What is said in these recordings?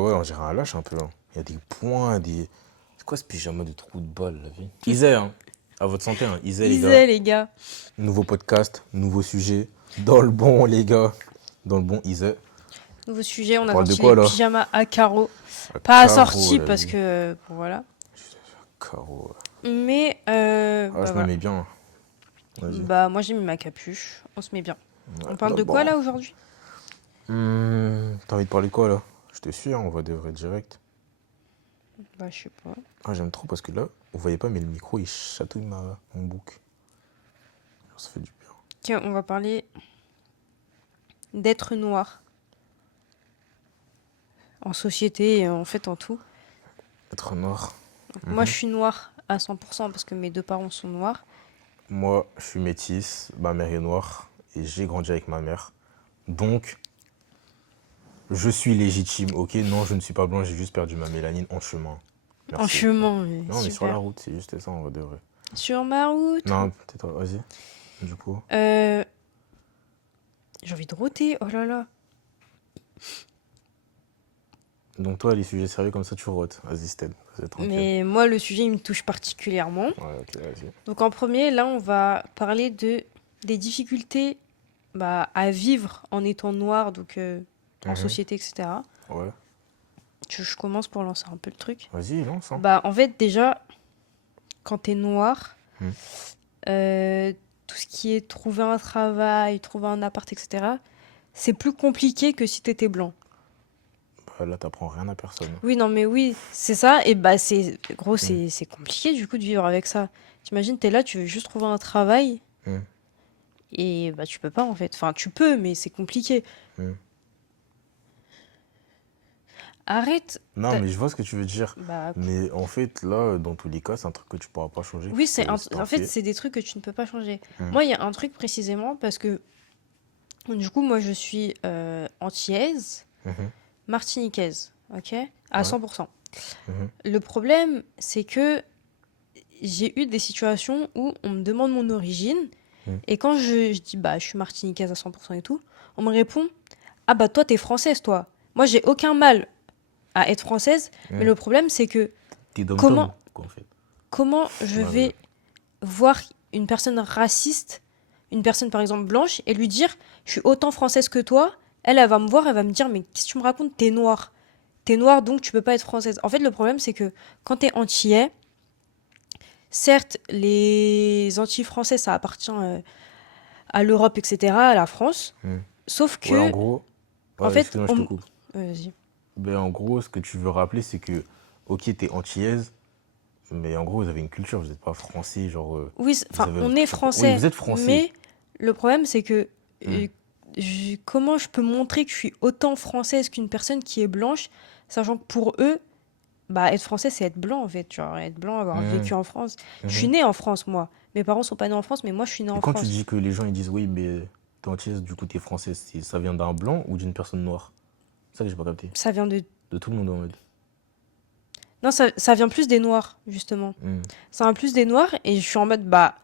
Ouais, on dirait un lâche un peu, hein. Il y a des points, des. C'est quoi ce pyjama de trou de balle, la vie? Isais, hein. À votre santé, hein. Isais, les gars. Isais, les gars. Nouveau podcast, nouveau sujet. Dans le bon, les gars. Dans le bon, Isais. Nouveau sujet, on On a parle de sorti quoi, les là? pyjamas à carreaux. À Pas carreau, assortis la parce vie. que, bon, voilà. Carreau. Mais, Ah, je me voilà. mets bien. Vas-y. Bah, moi, j'ai mis ma capuche. On se met bien. Ouais, On parle de quoi, bon. là, aujourd'hui? T'as envie de parler de quoi, là? Je te suis, hein, on va de vrai direct. Bah, je sais pas. Ah, j'aime trop parce que là, vous voyez pas, mais le micro, il chatouille mon bouc. Ça fait du bien. Tiens, on va parler d'être noir. En société et en fait, en tout. Être noir. Moi, je suis noire à 100% parce que mes deux parents sont noirs. Moi, je suis métisse, ma mère est noire et j'ai grandi avec ma mère. Donc, je suis légitime, ok? Non, je ne suis pas blanc, j'ai juste perdu ma mélanine en chemin. En Merci. chemin, mais Non, on est sur la super. route, c'est juste ça, on va de vrai. Sur ma route. Non, peut-être, vas-y. Du coup, Euh, J'ai envie de roter, oh là là. donc toi, les sujets sérieux comme ça, tu rotes. Vas-y, Stella, vas-y, tranquille. Mais moi, le sujet, il me touche particulièrement. Ouais, ok, vas-y. Donc en premier, là, on va parler des difficultés à vivre en étant noir, donc en Mhm. société, etc. Ouais, Je commence pour lancer un peu le truc. vas-y, lance, hein. Bah, en fait, déjà, quand t'es noir, Hmm. euh, tout ce qui est trouver un travail, trouver un appart, etc., c'est plus compliqué que si t'étais blanc. Bah, là, t'apprends rien à personne. Oui, non, mais oui, c'est ça. Et bah, gros, Hmm. c'est compliqué du coup de vivre avec ça. T'imagines, t'es là, tu veux juste trouver un travail Hmm. et bah, tu peux pas en fait. Enfin, tu peux, mais c'est compliqué. Hmm. Arrête. Non, mais je vois ce que tu veux dire. Bah, Mais en fait, là, dans tous les cas, c'est un truc que tu pourras pas changer oui, puisque c'est un en fait, fait. c'est des trucs que tu ne peux pas changer. Hmm. Moi, il y a un truc précisément parce que du coup, moi, je suis antillaise, Mhm. martiniquaise, ok, à Ouais. 100%. Mhm. Le problème, c'est que j'ai eu des situations où on me demande mon origine Mm. et quand je dis bah je suis martiniquaise à 100% et tout, on me répond ah bah toi t'es française toi. Moi j'ai aucun mal à être française, mais Mm. le problème c'est que T'es dom-tom, comment quoi, en fait. comment je Ouais, ouais. vais voir une personne raciste, une personne par exemple blanche et lui dire je suis autant française que toi, elle va me voir, elle va me dire mais qu'est-ce que tu me racontes, t'es noire. T'es noire donc tu peux pas être française. En fait le problème c'est que quand t'es antillais, certes, les Antilles français, ça appartient à l'Europe, etc., à la France. Mm. Sauf Ouais, en que, gros, en ouais, fait, excuse-moi, je te coupe. Vas-y. Ben, en gros, ce que tu veux rappeler, c'est que, ok, t'es antillaise, mais en gros, vous avez une culture, vous n'êtes pas français, genre, Oui, vous enfin, avez on votre est culture. Oui, français, vous êtes français. mais le problème, c'est que Mm. comment je peux montrer que je suis autant française qu'une personne qui est blanche, sachant que pour eux, bah, être français, c'est être blanc, en fait, tu vois, être blanc, avoir Mm. vécu en France. Je suis Mhm. née en France, moi. Mes parents sont pas nés en France, mais moi, je suis née Et en quand tu France. dis que les gens, ils disent, oui, mais t'es antillaise, du coup, t'es française, ça vient d'un blanc ou d'une personne noire? C'est ça que j'ai pas capté. Ça vient de... De tout le monde, en mode. Non, ça vient plus des Noirs, justement. Mm. C'est un plus des Noirs, et je suis en mode, bah,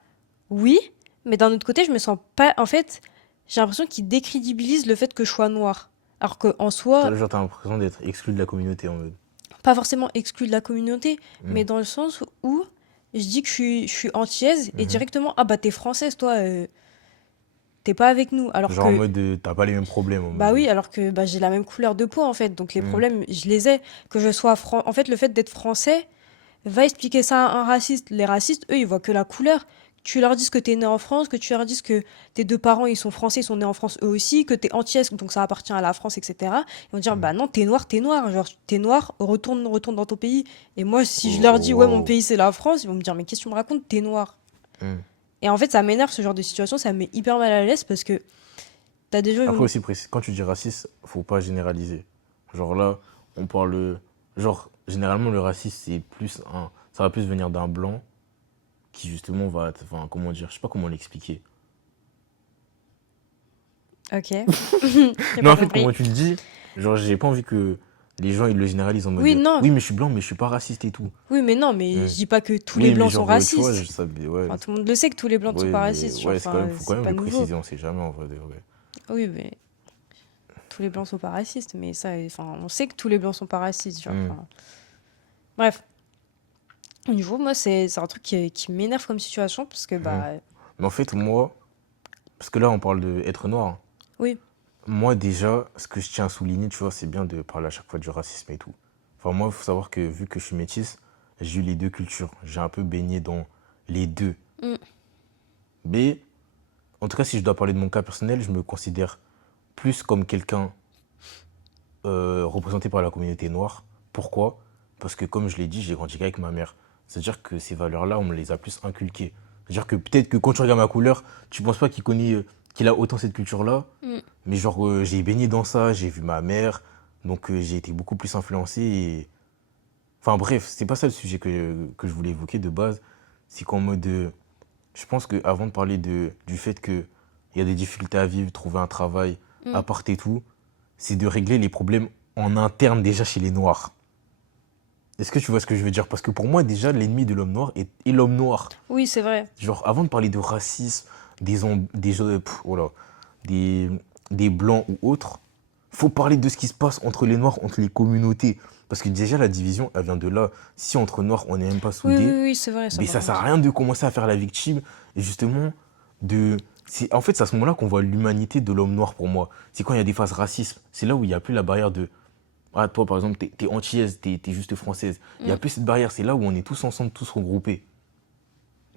oui, mais d'un autre côté, je me sens pas. En fait, j'ai l'impression qu'ils décrédibilisent le fait que je sois noire. Alors qu'en Toi, soi, genre, t'as l'impression d'être exclu de la communauté, en mode. pas forcément exclu de la communauté, Mm. mais dans le sens où je dis que je suis antillaise et Mhm. directement, ah bah t'es française, toi, t'es pas avec nous. Alors Genre en que, mode, t'as pas les mêmes problèmes, en bah mode. oui, alors que bah, j'ai la même couleur de peau en fait, donc les Mm. problèmes, je les ai. Que je sois. En fait, le fait d'être français, va expliquer ça à un raciste. Les racistes, eux, ils voient que la couleur. Tu leur dis que t'es né en France, que tu leur dis que tes deux parents, ils sont français, ils sont nés en France eux aussi, que t'es antillaise, donc ça appartient à la France, etc. Ils vont dire, Mm. bah non, t'es noir. Genre, t'es noir, retourne dans ton pays. Et moi, si je Oh, leur dis, ouais, mon wow. pays, c'est la France, ils vont me dire, mais qu'est-ce que tu me racontes, t'es noir. Mm. Et en fait, ça m'énerve ce genre de situation, ça me met hyper mal à l'aise parce que t'as des gens, ils Après vont... aussi, quand tu dis raciste, faut pas généraliser. Genre là, on parle. Genre, généralement, le racisme, c'est plus un. Ça va plus venir d'un blanc qui, justement, va. Enfin, comment dire? Je sais pas comment l'expliquer. Ok, j'ai Non, pas en fait, compris. comment tu le dis? Genre, j'ai pas envie que les gens, ils le généralisent en Oui, mode. non, Oui, mais je suis blanc, mais je suis pas raciste et tout. oui, mais non, mais Mm. je dis pas que tous les Oui, mais blancs sont genre, tu vois, racistes. ouais. Enfin, tout le monde le sait que tous les blancs ne sont Ouais, pas mais racistes, genre, ouais, c'est quand enfin, même, faut quand c'est même pas le nouveau. préciser, on sait jamais en vrai de vrai. Oui, mais tous les blancs sont pas racistes, mais ça, enfin, on sait que tous les blancs sont pas racistes, genre. Hmm. Enfin, bref, au niveau, moi, c'est un truc qui m'énerve comme situation parce que, Hmm. bah, Mais en fait, moi, parce que là, on parle d'être noir, hein. oui, Moi, déjà, ce que je tiens à souligner, tu vois, c'est bien de parler à chaque fois du racisme et tout. Enfin, moi, il faut savoir que vu que je suis métisse, j'ai eu les deux cultures. J'ai un peu baigné dans les deux. mm, Mais, en tout cas, si je dois parler de mon cas personnel, je me considère plus comme quelqu'un représenté par la communauté noire. Pourquoi? Parce que, comme je l'ai dit, j'ai grandi qu'avec ma mère. C'est-à-dire que ces valeurs-là, on me les a plus inculquées. C'est-à-dire que peut-être que quand tu regardes ma couleur, tu penses pas qu'il a autant cette culture-là. mm. Mais genre, j'ai baigné dans ça, j'ai vu ma mère, donc j'ai été beaucoup plus influencé. Enfin bref, c'est pas ça le sujet que je voulais évoquer de base. C'est qu'en mode, je pense qu'avant de parler du fait qu'il y a des difficultés à vivre, trouver un travail, Mm. appart et tout, c'est de régler les problèmes en interne déjà chez les Noirs. Est-ce que tu vois ce que je veux dire? Parce que pour moi, déjà, l'ennemi de l'homme noir est l'homme noir. Oui, c'est vrai. Genre, avant de parler de racisme, oh là, des, des blancs ou autres, faut parler de ce qui se passe entre les noirs, entre les communautés. Parce que déjà, la division, elle vient de là. Si entre noirs, on n'est même pas Oui, oui, soudés, oui, c'est vrai, ça mais par ça sert à contre. rien de commencer à faire la victime. Et justement, en fait, c'est à ce moment-là qu'on voit l'humanité de l'homme noir pour moi. C'est quand il y a des phases racistes. C'est là où il n'y a plus la barrière de ah, toi, par exemple, t'es antillaise, t'es juste française. Il n'y a Mm. plus cette barrière. C'est là où on est tous ensemble, tous regroupés.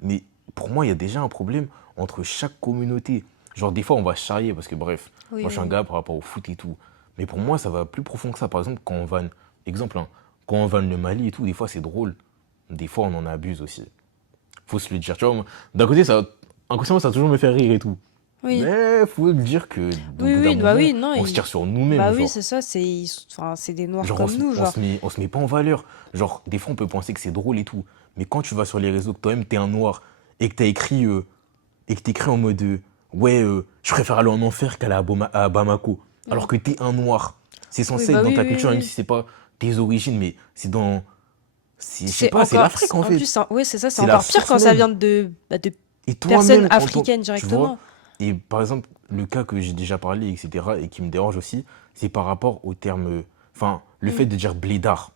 Mais pour moi, il y a déjà un problème entre chaque communauté. Genre, des fois, on va se charrier parce que, bref, Oui, moi, je suis un oui. gars par rapport au foot et tout. Mais pour moi, ça va plus profond que ça. Par exemple, quand on vanne, exemple, hein, quand on vanne le Mali et tout, des fois, c'est drôle. Des fois, on en abuse aussi. Faut se le dire. Tu vois, d'un côté, inconsciemment, ça va toujours me faire rire et tout. Oui, Mais faut le dire que, au oui, bout d'un oui, bah moment, oui, non, on se tire sur nous-mêmes. bah oui, Genre, c'est ça, enfin, c'est des noirs genre comme nous, genre. on se met pas en valeur. Genre, des fois, on peut penser que c'est drôle et tout. Mais quand tu vas sur les réseaux, que toi-même, t'es un noir et que t'as écrit et que t'écris en mode ouais, je préfère aller en enfer qu'aller à Bamako. Mm. Alors que t'es un noir. C'est Oui, censé être bah dans oui, ta oui, culture, même si oui. c'est pas tes origines, mais c'est dans. Je sais C'est pas, c'est encore, l'Afrique en en plus, fait. oui, c'est ça, c'est C'est la encore pire source quand ça même. vient de Et personnes toi-même, africaines tu vois, directement. et par exemple, le cas que j'ai déjà parlé, etc., et qui me dérange aussi, c'est par rapport au terme. Enfin, le Mm. fait de dire blédard.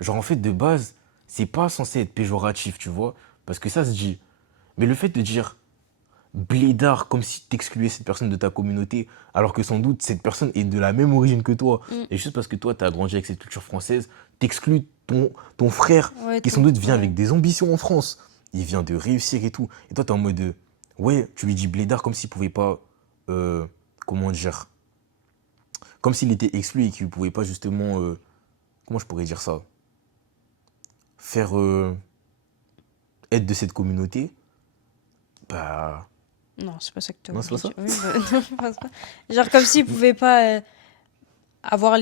Genre, en fait, de base, c'est pas censé être péjoratif, tu vois, parce que ça se dit. Mais le fait de dire blédard comme si tu excluais cette personne de ta communauté, alors que sans doute cette personne est de la même origine que toi. Mm. Et juste parce que toi, tu as grandi avec cette culture française, t'exclus ton frère, Ouais, qui tout, sans doute vient ouais. avec des ambitions en France. Il vient de réussir et tout. Et toi, tu es en mode ouais, tu lui dis blédard comme s'il pouvait pas. Comment dire? Comme s'il était exclu et qu'il pouvait pas justement. Comment je pourrais dire ça? Faire. Être de cette communauté. Bah. Non, c'est pas ça que tu as Non, c'est pas voulu ça? dire. Oui, bah, non, je pense pas. Genre comme s'ils pouvaient pas avoir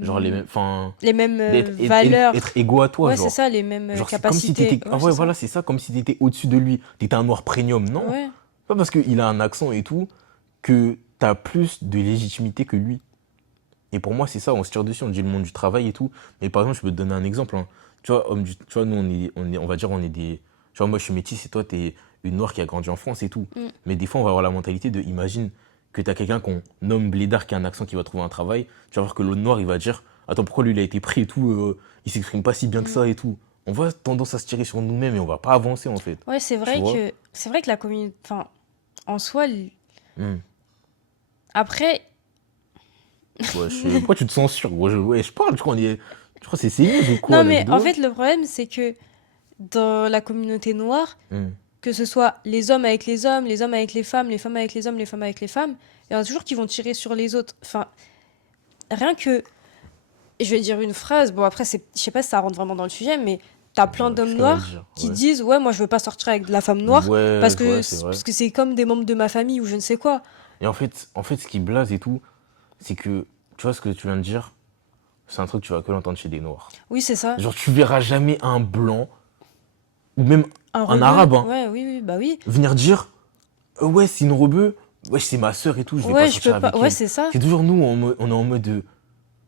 Genre les mm, mêmes. Enfin. les mêmes Être valeurs. égaux à toi, Ouais, c'est genre. ça, les mêmes Genre, c'est comme si capacités. t'étais. Ah Ouais, c'est ouais, ça. voilà, c'est ça, comme si t'étais au-dessus de lui. T'étais un noir premium. Non. Ouais. Pas parce qu'il a un accent et tout que t'as plus de légitimité que lui. Et pour moi, c'est ça, on se tire dessus, on dit le monde du travail et tout. Mais par exemple, je peux te donner un exemple, hein. Tu vois, tu vois, nous, on va dire, on est des. Tu vois, moi, je suis métis et toi, t'es une noire qui a grandi en France et tout. Mm. Mais des fois, on va avoir la mentalité de, imagine que t'as quelqu'un qu'on nomme blédard qui a un accent qui va trouver un travail. Tu vas voir que l'autre noir, il va dire, attends, pourquoi lui, il a été pris et tout, il s'exprime pas si bien que Mm. ça et tout. On va tendance à se tirer sur nous-mêmes et on va pas avancer, en fait. Ouais, Tu vois? c'est vrai que la communauté, enfin, en soi, Hmm. après, Ouais, pourquoi tu te censures? Ouais, je parle, je crois, je crois que c'est CNews ou quoi, non, là, je mais en dois. fait, le problème, c'est que dans la communauté noire, Hmm. que ce soit les hommes avec les femmes avec les hommes, les femmes avec les femmes, il y en a toujours qui vont tirer sur les autres. Enfin, rien que, je vais dire une phrase, bon après, je sais pas si ça rentre vraiment dans le sujet, mais t'as plein d'hommes Jusqu'à là, le noirs dire, qui ouais. disent, ouais, moi je veux pas sortir avec de la femme noire Ouais, ouais, c'est vrai. parce que c'est comme des membres de ma famille ou je ne sais quoi. Et en fait, ce qui blase et tout, c'est que, tu vois ce que tu viens de dire, c'est un truc que tu vas que l'entendre chez des noirs. Oui, c'est ça. Genre, tu verras jamais un blanc, ou même Un un rebeu, arabe, hein, ouais, oui, oui, bah oui. venir dire, ouais, c'est une rebeu, ouais, c'est ma sœur et tout, je vais pas Ouais, je sortir peux pas, avec ouais, elle. c'est ça. C'est toujours nous, on est en mode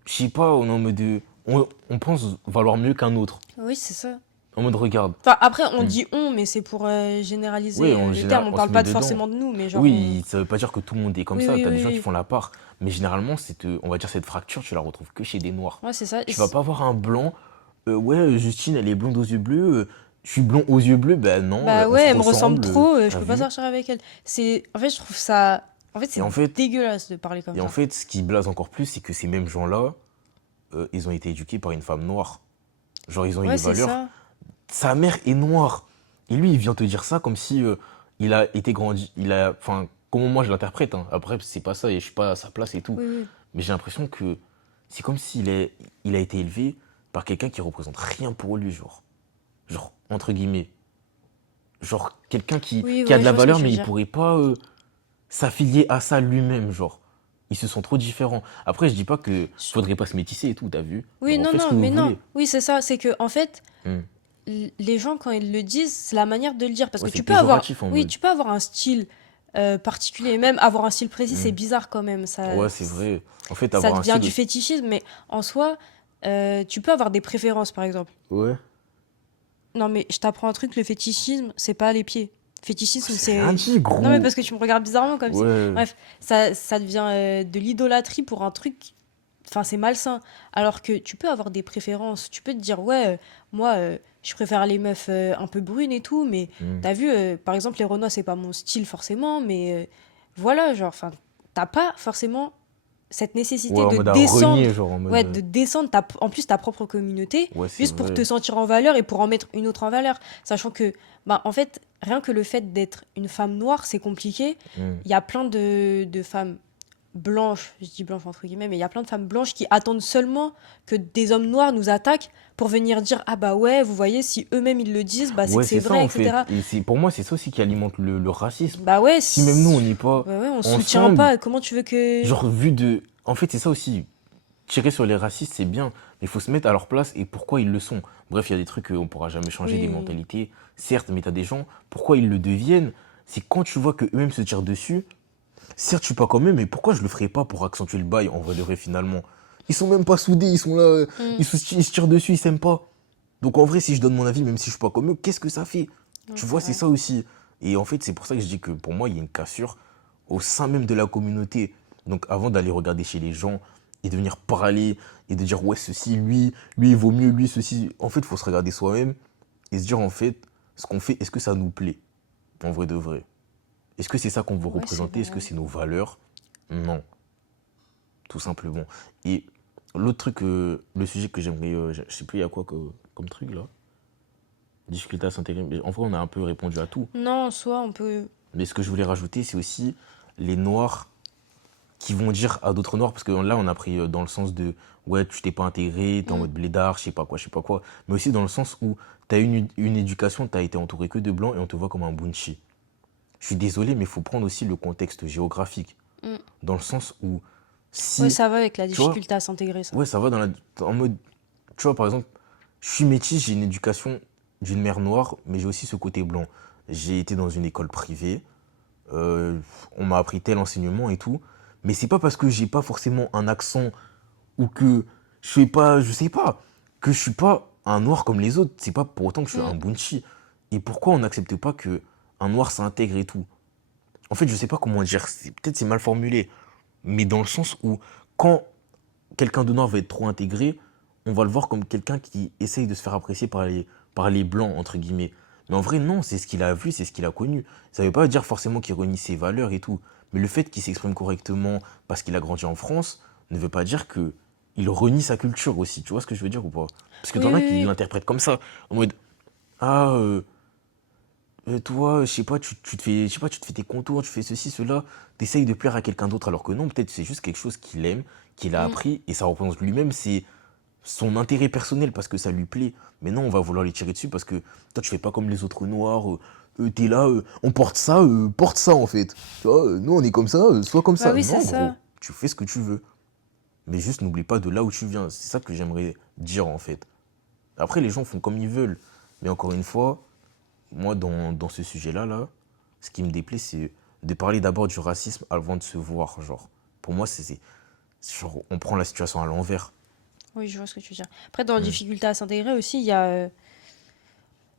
je sais pas, on est en mode on pense valoir mieux qu'un autre. Oui, c'est ça. En mode, regarde. Enfin, après, on Hmm. dit on, mais c'est pour Oui, généraliser en le terme. général, On on se parle met pas dedans. forcément de nous, mais genre, Oui, ça veut pas dire que tout le monde est comme oui, ça. oui, T'as des oui, gens qui oui. font la part. Mais généralement, on va dire cette fracture, tu la retrouves que chez des noirs. Ouais, c'est ça. Tu vas pas voir un blanc. Ouais, Justine, elle est blonde aux yeux bleus. Je suis blond aux yeux bleus. Ben non, Bah on ouais, se elle me ressemble ressemble. trop, je T'as peux pas vu? sortir avec elle. En fait, je trouve ça. En fait, Et c'est en fait, dégueulasse de parler comme et en ça. fait, ce qui blase encore plus, c'est que ces mêmes gens-là, ils ont été éduqués par une femme noire. Genre, ils ont eu Ouais, des c'est valeurs. ça. Sa mère est noire. Et lui, il vient te dire ça comme si il a été grandi. Enfin, comment moi je l'interprète, hein. Après, c'est pas ça et je suis pas à sa place et tout. Oui, oui. Mais j'ai l'impression que c'est comme il a été élevé par quelqu'un qui représente rien pour lui, genre. Genre, entre guillemets. Genre, quelqu'un Oui, qui a ouais, de je la vois ce que valeur, tu veux mais il dire. pourrait pas s'affilier à ça lui-même, genre. Ils se sont trop différents. Après, je dis pas que Je- faudrait pas se métisser et tout, t'as vu? Oui, Genre, non, faites ce non, que vous mais non. voulez. Oui, c'est ça. C'est que, en fait, Hmm. les gens, quand ils le disent, c'est la manière de le dire. Parce Ouais, que c'est tu peux avoir. péjoratif en Oui, mode. tu peux avoir un style particulier. Et même avoir un style précis, c'est Hmm. bizarre quand même. Ouais, c'est vrai. En fait, Ça avoir un devient style du aussi. fétichisme, mais en soi, tu peux avoir des préférences, par exemple. Ouais. Non, mais je t'apprends un truc, le fétichisme, c'est pas les pieds. Fétichisme, C'est rien c'est. dit, Non, mais gros. parce que tu me regardes bizarrement comme si. Ouais. Bref, ça devient de l'idolâtrie pour un truc. Enfin, c'est malsain. Alors que tu peux avoir des préférences. Tu peux te dire, ouais, moi, je préfère les meufs un peu brunes et tout, mais Hmm. t'as vu, par exemple, les Renois, c'est pas mon style forcément, mais voilà, genre, enfin, t'as pas forcément cette Ouais, nécessité en de mode à renier, descendre, genre en mode. ouais, de descendre en plus ta propre communauté, Ouais, c'est juste pour vrai. te sentir en valeur et pour en mettre une autre en valeur. Sachant que, bah, en fait, rien que le fait d'être une femme noire, c'est compliqué. Hmm. Il y a plein de femmes blanches, je dis blanches entre guillemets, mais il y a plein de femmes blanches qui attendent seulement que des hommes noirs nous attaquent pour venir dire ah bah ouais, vous voyez, si eux-mêmes ils le disent, bah c'est Ouais, que c'est c'est ça vrai, en fait. etc. Et pour moi, c'est ça aussi qui alimente le racisme. Bah ouais, Si même nous, on n'est pas ouais, ouais, on soutient ensemble, pas. Comment tu veux que. genre vu de. En fait, c'est ça aussi. Tirer sur les racistes, c'est bien, mais il faut se mettre à leur place et pourquoi ils le sont. Bref, il y a des trucs qu'on pourra jamais changer, des Oui, mentalités, certes, mais t'as des gens, pourquoi ils le deviennent, c'est quand tu vois que eux-mêmes se tirent dessus. Certes, je suis pas comme eux, mais pourquoi je le ferais pas pour accentuer le bail en vrai de vrai finalement? Ils sont même pas soudés, ils sont là, mm, ils se tirent dessus, ils s'aiment pas. Donc en vrai, si je donne mon avis, même si je suis pas comme eux, qu'est-ce que ça fait? non, Tu c'est vois, c'est vrai. ça aussi. Et en fait, c'est pour ça que je dis que pour moi, il y a une cassure au sein même de la communauté. Donc avant d'aller regarder chez les gens et de venir parler et de dire ouais, ceci, lui, il vaut mieux, lui, ceci. En fait, il faut se regarder soi-même et se dire en fait, ce qu'on fait, est-ce que ça nous plaît? En vrai de vrai. Est-ce que c'est ça qu'on veut Ouais, c'est représenter? Est-ce que vrai. c'est nos valeurs? Non, tout simplement. Et l'autre truc, le sujet que j'aimerais, je sais plus, il y a quoi comme truc là? Difficulté à s'intégrer. Mais en vrai, on a un peu répondu à tout. Non, soit on peut. Mais ce que je voulais rajouter, c'est aussi les noirs qui vont dire à d'autres noirs, parce que là, on a pris dans le sens de ouais, tu t'es pas intégré, t'es en Mm. mode blédard, je sais pas quoi, je sais pas quoi. Mais aussi dans le sens où t'as une éducation, t'as été entouré que de blancs et on te voit comme un bunchi. Je suis désolé, mais il faut prendre aussi le contexte géographique. Mm. Dans le sens où Ouais, si, ça va avec la tu vois, difficulté à s'intégrer, ça. ouais, ça va en mode, tu vois, par exemple, je suis métis, j'ai une éducation d'une mère noire, mais j'ai aussi ce côté blanc. J'ai été dans une école privée, euh, on m'a appris tel enseignement et tout, mais c'est pas parce que j'ai pas forcément un accent ou que je fais pas, je sais pas, que je suis pas un noir comme les autres, c'est pas pour autant que je suis Mm. un bunchi. Et pourquoi on n'accepte pas que un noir s'intègre et tout? En fait, je sais pas comment dire, peut-être c'est mal formulé, mais dans le sens où quand quelqu'un de noir va être trop intégré, on va le voir comme quelqu'un qui essaye de se faire apprécier par les blancs, entre guillemets. Mais en vrai, non, c'est ce qu'il a vu, c'est ce qu'il a connu. Ça ne veut pas dire forcément qu'il renie ses valeurs et tout. Mais le fait qu'il s'exprime correctement parce qu'il a grandi en France ne veut pas dire que il renie sa culture aussi. Tu vois ce que je veux dire ou pas? Parce que Oui, t'en as oui, qui oui. l'interprètent comme ça, en mode ah toi, je sais pas, tu te fais, je sais pas, tu te fais tes contours, tu fais ceci, cela, t'essayes de plaire à quelqu'un d'autre alors que non, peut-être c'est juste quelque chose qu'il aime, qu'il a Mm. appris et ça représente lui-même, c'est son intérêt personnel parce que ça lui plaît. Mais non, on va vouloir lui tirer dessus parce que toi, tu fais pas comme les autres noirs, t'es là, on porte ça en fait. Tu vois, nous on est comme ça, sois comme Bah ça. oui, c'est Non, ça. gros, tu fais ce que tu veux. Mais juste n'oublie pas de là où tu viens. C'est ça que j'aimerais dire en fait. Après, les gens font comme ils veulent. Mais encore une fois, moi, dans ce sujet-là, là, ce qui me déplaît, c'est de parler d'abord du racisme avant de se voir. Genre, pour moi, genre, on prend la situation à l'envers. Oui, je vois ce que tu veux dire. Après, dans la Hmm. difficulté à s'intégrer aussi, il y a.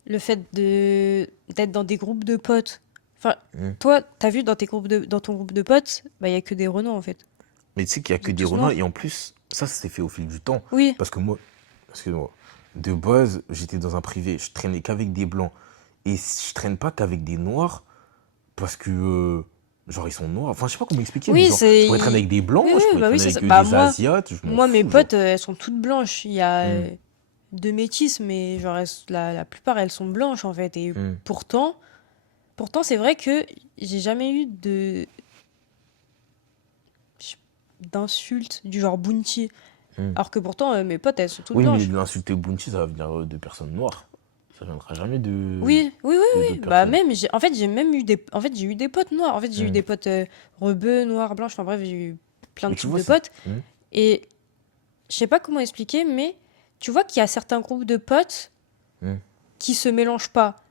le fait d'être dans des groupes de potes. Enfin, Hmm. toi, t'as vu dans ton groupe de potes, bah, il y a que des Renois, en fait. Mais tu sais qu'il y a Ils que sont des tous Renois, et noirs. en plus, ça s'est fait au fil du temps. Oui, Parce que moi, excuse-moi, de base, j'étais dans un privé, je traînais qu'avec des blancs. Et je traîne pas qu'avec des noirs, parce que, genre, ils sont noirs. Enfin, je sais pas comment expliquer, mais oui, genre, je pourrais traîner avec des Oui, blancs, je oui, pourrais bah oui, traîner c'est ça. avec Bah, des Asiates, je m'en mes fous, genre. potes, elles sont toutes blanches. Il y a Hmm, deux métisses, mais genre, la plupart, elles sont blanches, en fait. Et hmm, pourtant, c'est vrai que j'ai jamais eu d'insultes du genre Bounty. hmm. Alors que pourtant, mes potes, elles sont toutes Oui, mais blanches. l'insulter Bounty, ça va venir de personnes noires. Ça viendra jamais Oui, oui, oui, de oui. d'autres Bah personnes. même, en fait, j'ai même eu en fait, j'ai eu des potes noirs. En fait, j'ai eu Hmm. des potes rebeux, noirs, blanches. Enfin bref, j'ai eu plein de Mais tu types vois, de c'est. potes. Hmm, Et je sais pas comment expliquer, mais tu vois qu'il y a certains groupes de potes hmm. qui se mélangent pas.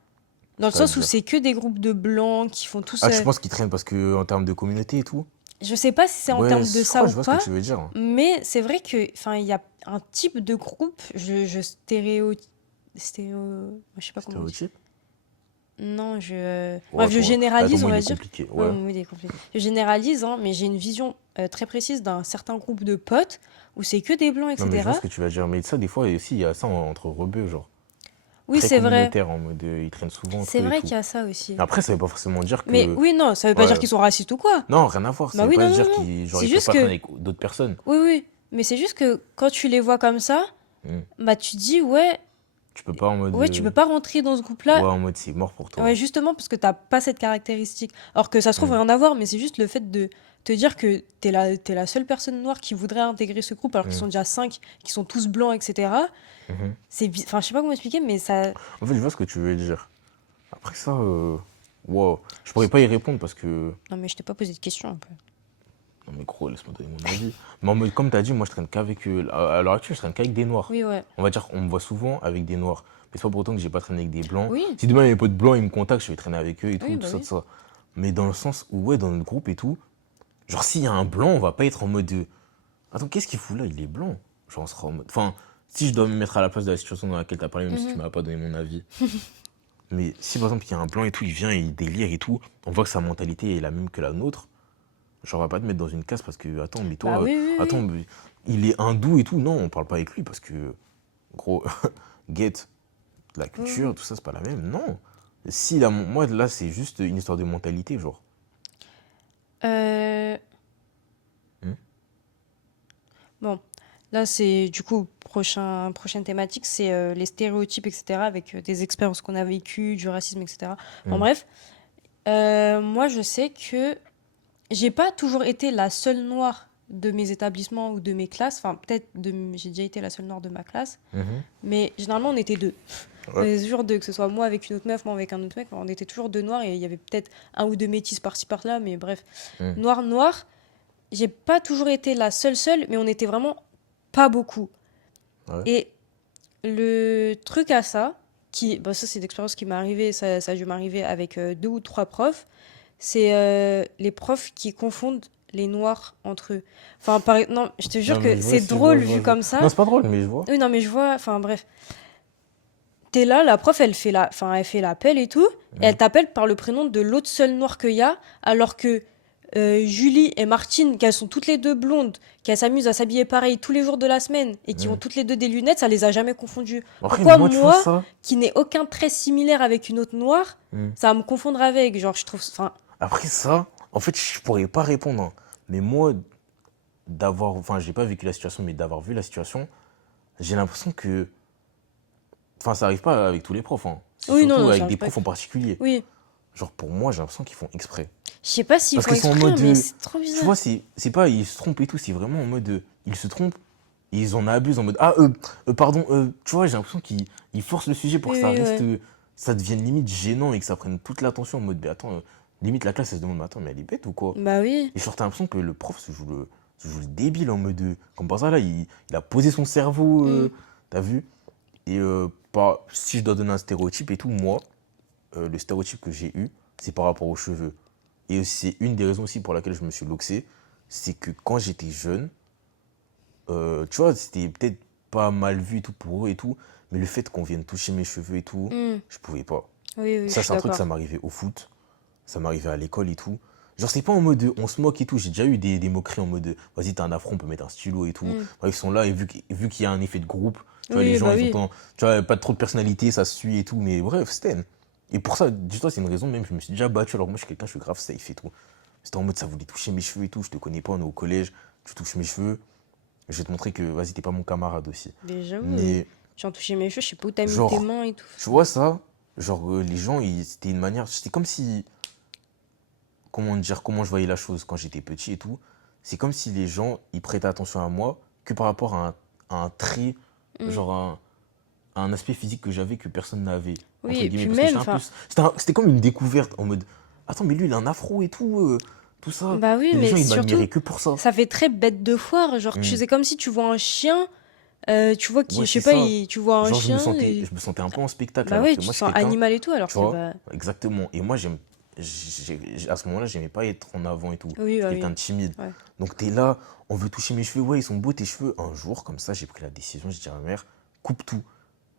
Dans le sens où C'est-à-dire. c'est que des groupes de blancs qui font tous. Ah, tu penses qu'ils traînent parce que, en termes de communauté et tout? Je sais pas si c'est en Ouais, termes de je ça crois que ou je vois ce que pas, tu veux dire. mais c'est vrai que, enfin, il y a un type de groupe, je sais pas comment on dit. Stéréotype? Non, Ouais, bref, je ton généralise, mot, on il va est dire. compliqué. Ouais, Ouais. mon idée est compliquée. Je généralise, hein, mais j'ai une vision très précise d'un certain groupe de potes où c'est que des blancs, Non, mais je vois etc. ce que tu vas dire. Mais ça, des fois, aussi, il y a ça entre rebeux, genre. Oui, Très c'est vrai. communautaire, en mode, ils traînent souvent C'est entre eux et vrai tout. qu'il y a ça aussi. Mais après, ça veut pas forcément dire Mais que. oui, non, ça veut pas dire Ouais. qu'ils sont racistes ou quoi. Non, rien à voir. Ça Bah veut oui, pas non, non, dire non. qu'ils genre, C'est ils peuvent juste pas traîner que, avec d'autres personnes. oui, oui. Mais c'est juste que quand tu les vois comme ça, Hmm. bah tu te dis, ouais, Tu peux pas en mode. ouais, tu peux pas rentrer dans ce Ouais, groupe-là. en mode, c'est mort pour Ouais, toi. justement, parce que t'as pas cette caractéristique. Alors que ça se trouve Hmm. rien à voir, mais c'est juste le fait de te dire que t'es la seule personne noire qui voudrait intégrer ce groupe, alors qu'ils Hmm. sont déjà cinq, qui sont tous blancs, etc. Mhm. Enfin, je sais pas comment expliquer, mais ça. En fait, je vois ce que tu veux dire. Après ça, wow. Je pourrais pas y répondre parce que. Non, mais je t'ai pas posé de question un peu. Non, mais gros, laisse-moi donner mon avis. Mais en mode, comme t'as dit, moi, je traîne qu'avec. À l'heure actuelle, je traîne qu'avec des noirs. Oui, ouais. On va dire qu'on me voit souvent avec des noirs. Mais c'est pas pour autant que j'ai pas traîné avec des blancs. Oui, Si demain, mes potes blancs, ils me contactent, je vais traîner avec eux et oui, tout, tout bah ça, tout oui. ça. Mais dans le sens où, ouais, dans notre groupe et tout, genre, s'il y a un blanc, on va pas être en mode. Attends, qu'est-ce qu'il fout là? Il est blanc. Genre, on sera en mode. Enfin, si je dois me mettre à la place de la situation dans laquelle t'as parlé, même si tu Mhm. m'as pas donné mon avis. Mais si par exemple, il y a un blanc et tout, il vient et il délire et tout, on voit que sa mentalité est la même que la nôtre. Genre, on va pas te mettre dans une case parce que, attends, mais Bah toi, oui, oui, attends, oui. mais il est hindou et tout. Non, on parle pas avec lui parce que, gros, get, la Oui, oui. culture, tout ça, c'est pas la même. Non. Si, là, moi, là, c'est juste une histoire de mentalité, genre. Euh, Hmm. Bon, là, c'est du coup, prochaine thématique, c'est les stéréotypes, etc., avec des expériences qu'on a vécues, du racisme, etc. Enfin Hmm. bref, moi, je sais que j'ai pas toujours été la seule noire de mes établissements ou de mes classes. Enfin, j'ai déjà été la seule noire de ma classe, Mhm. mais généralement, on était deux. On Ouais. était toujours deux, que ce soit moi avec une autre meuf, moi avec un autre mec. On était toujours deux noirs et il y avait peut-être un ou deux métis par-ci par-là, mais bref. Hmm. Noir, noir, j'ai pas toujours été la seule, mais on était vraiment pas beaucoup. Ouais. Et le truc à ça, bah ça c'est une expérience qui m'est arrivée, ça a dû m'arriver avec deux ou trois profs, c'est les profs qui confondent les noirs entre eux. Enfin, non, je te jure Non, que mais je vois, c'est si, je vois, drôle je vois, vu je vois. comme ça. Non, c'est pas drôle, mais je vois. Oui, non, mais je vois, enfin bref. T'es là, la prof, elle fait l'appel et tout, et Hmm. elle t'appelle par le prénom de l'autre seul noir qu'il y a, alors que Julie et Martine, qu'elles sont toutes les deux blondes, qu'elles s'amusent à s'habiller pareil tous les jours de la semaine, et qui ont Hmm. toutes les deux des lunettes, ça les a jamais confondues. Après, Pourquoi moi, tu vois moi, ça. qui n'ai aucun trait similaire avec une autre noire, Hmm. ça va me confondre avec? Genre, je trouve. Enfin, Après ça, en fait, je pourrais pas répondre, hein. Mais moi, enfin, j'ai pas vécu la situation, mais d'avoir vu la situation, j'ai l'impression que, enfin, ça arrive pas avec tous les profs, hein. C'est oui, non, surtout non, ça avec arrive des pas. profs en particulier. Oui. Genre, pour moi, j'ai l'impression qu'ils font exprès. Je sais pas s'ils Parce font qu'ils sont en exprès, mode, mais c'est trop tu bizarre. vois, c'est pas ils se trompent et tout, c'est vraiment en mode, ils se trompent et ils en abusent en mode, ah, pardon, tu vois, j'ai l'impression qu'ils forcent le sujet pour Oui, que ça oui, reste, ouais. ça devienne limite gênant et que ça prenne toute l'attention en mode, mais attends, limite la classe, elle se demande, mais attends, mais elle est bête ou quoi? Bah oui. Et genre, t'as l'impression que le prof se joue le débile en mode. Comme par ça, là, il a posé son cerveau, Hmm. t'as vu? Et si je dois donner un stéréotype et tout, moi, le stéréotype que j'ai eu, c'est par rapport aux cheveux. Et c'est une des raisons aussi pour laquelle je me suis loxé, c'est que quand j'étais jeune, tu vois, c'était peut-être pas mal vu et tout pour eux et tout, mais le fait qu'on vienne toucher mes cheveux et tout, Hmm. je pouvais pas. Oui, oui, je Ça, suis c'est un truc, ça d'accord. m'arrivait au foot, ça m'arrivait à l'école et tout. Genre, c'est pas en mode on se moque et tout. J'ai déjà eu des moqueries en mode vas-y, t'as un afro, on peut mettre un stylo et tout. Hmm. Bref, ils sont là et vu qu'il y a un effet de groupe, tu vois, les Oui, gens, bah ils ont oui. tu vois, pas trop de personnalité, ça se suit et tout. Mais bref, c'était. Et pour ça, dis-toi, c'est une raison même, je me suis déjà battu. Alors, moi, je suis quelqu'un, je suis grave safe et tout. C'était en mode ça voulait toucher mes cheveux et tout. Je te connais pas, on est au collège, tu touches mes cheveux. Je vais te montrer que vas-y, t'es pas mon camarade aussi. Mais j'avoue, Mais, j'ai touché mes cheveux, je sais pas où t'as mis tes genre, mains et tout. tu vois ça, genre, les gens, c'était une manière. C'était comme si comment dire, comment je voyais la chose quand j'étais petit et tout. C'est comme si les gens, ils prêtaient attention à moi que par rapport à un trait, Hmm. genre à un aspect physique que j'avais que personne n'avait, Oui, entre et guillemets. puis Parce que même, j'étais un peu. enfin, C'était comme une découverte en mode, attends, mais lui, il a un afro et tout, tout ça. bah oui, Et les mais gens, ils surtout, m'admiraient que pour ça. ça fait très bête de foire. Genre, Hmm. c'est comme si tu vois un chien, tu vois qui, Ouais, je sais c'est pas, ça. tu vois un Genre, chien, je me sentais un peu en spectacle, bah alors ouais, que tu moi, te je suis sens quelqu'un, animal et tout, alors tu que, vois, bah, exactement. Et moi, à ce moment-là, j'aimais pas être en avant et tout. oui, Je bah suis quelqu'un oui, de timide. ouais. Donc, t'es là, on veut toucher mes cheveux. Ouais, ils sont beaux tes cheveux. Un jour, comme ça, j'ai pris la décision. J'ai dit à ma mère, coupe tout.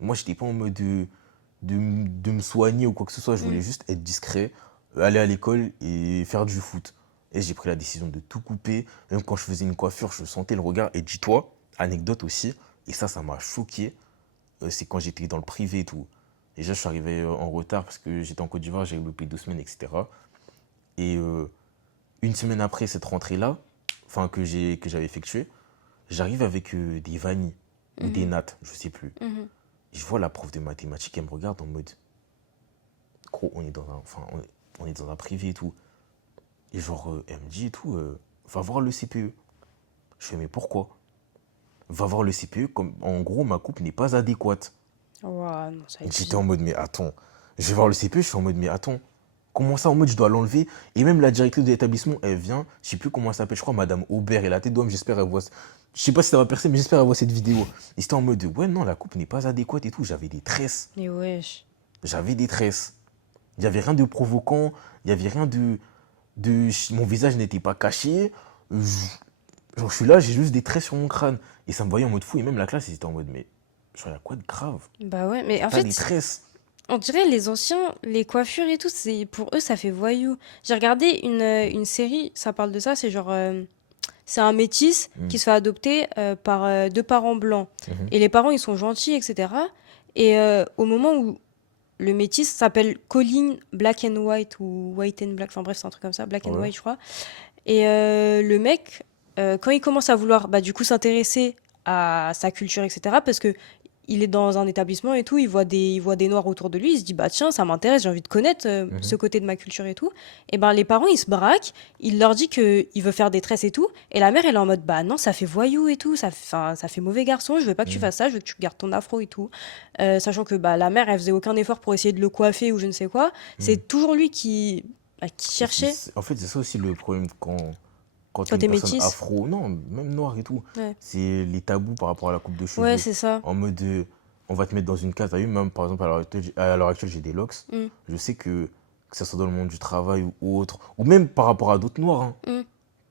Moi, j'étais pas en mode de me soigner ou quoi que ce soit. Je Hmm. voulais juste être discret, aller à l'école et faire du foot. Et j'ai pris la décision de tout couper. Même quand je faisais une coiffure, je sentais le regard. Et dis-toi, anecdote aussi, et ça m'a choqué, c'est quand j'étais dans le privé et tout. Déjà, je suis arrivé en retard parce que j'étais en Côte d'Ivoire, j'avais loupé 2 semaines, etc. Et une semaine après cette rentrée-là, enfin que j'avais effectuée, j'arrive avec des vanilles ou des Mhm. nattes, je sais plus. Mhm. Et je vois la prof de mathématiques, elle me regarde en mode, gros, on est dans un privé et tout. Et genre, elle me dit et tout, va voir le CPE. Je fais, mais pourquoi? Va voir le CPE, comme en gros, ma coupe n'est pas adéquate. Ouah, non, ça va être J'étais en bizarre. mode, mais attends. Je vais voir le CPE, je suis en mode, mais attends. Comment ça, en mode, je dois l'enlever? Et même la directrice de l'établissement, elle vient, je sais plus comment elle s'appelle, je crois, Madame Aubert, et la tête d'homme, j'espère, elle voit. Je sais pas si ça va percer, mais j'espère elle voit cette vidéo. Et c'était en mode, ouais, non, la coupe n'est pas adéquate et tout. J'avais des tresses. Mais wesh. J'avais des tresses. Il n'y avait rien de provoquant, il n'y avait rien mon visage n'était pas caché. Genre, je suis là, j'ai juste des traits sur mon crâne. Et ça me voyait en mode fou, et même la classe, ils étaient en mode, mais, genre, il y a quoi de grave? Bah ouais, mais en T'as des fait, tresses. on dirait les anciens, les coiffures et tout, c'est pour eux ça fait voyou. J'ai regardé une série, ça parle de ça, c'est genre c'est un métis Mm. qui se fait adopter par deux parents blancs. Mhm. Et les parents ils sont gentils, etc. Et au moment où le métis s'appelle Colin Black and White ou White and Black, enfin bref c'est un truc comme ça, Black and Ouais. White je crois. Et le mec, quand il commence à vouloir bah, du coup s'intéresser à sa culture, etc., parce que il est dans un établissement et tout, il voit des noirs autour de lui, il se dit bah tiens, ça m'intéresse, j'ai envie de connaître ce Mhm. côté de ma culture et tout. Et ben les parents ils se braquent, il leur dit que il veut faire des tresses et tout, et la mère elle est en mode bah non, ça fait voyou et tout, ça fait mauvais garçon, je veux pas que tu Mhm. fasses ça, je veux que tu gardes ton afro et tout. Sachant que bah la mère elle faisait aucun effort pour essayer de le coiffer ou je ne sais quoi, Mhm. c'est toujours lui qui Et cherchait en fait, c'est ça aussi le problème quand t'es quand une t'es personne métisse. afro, non, même noire et tout. Ouais. C'est les tabous par rapport à la coupe de Ouais, cheveux. c'est ça. En mode, on va te mettre dans une case. T'as vu, même par exemple, à l'heure actuelle, j'ai des locks. Mm, Je sais que ce soit dans le monde du travail ou autre, ou même par rapport à d'autres noirs, hein. mm.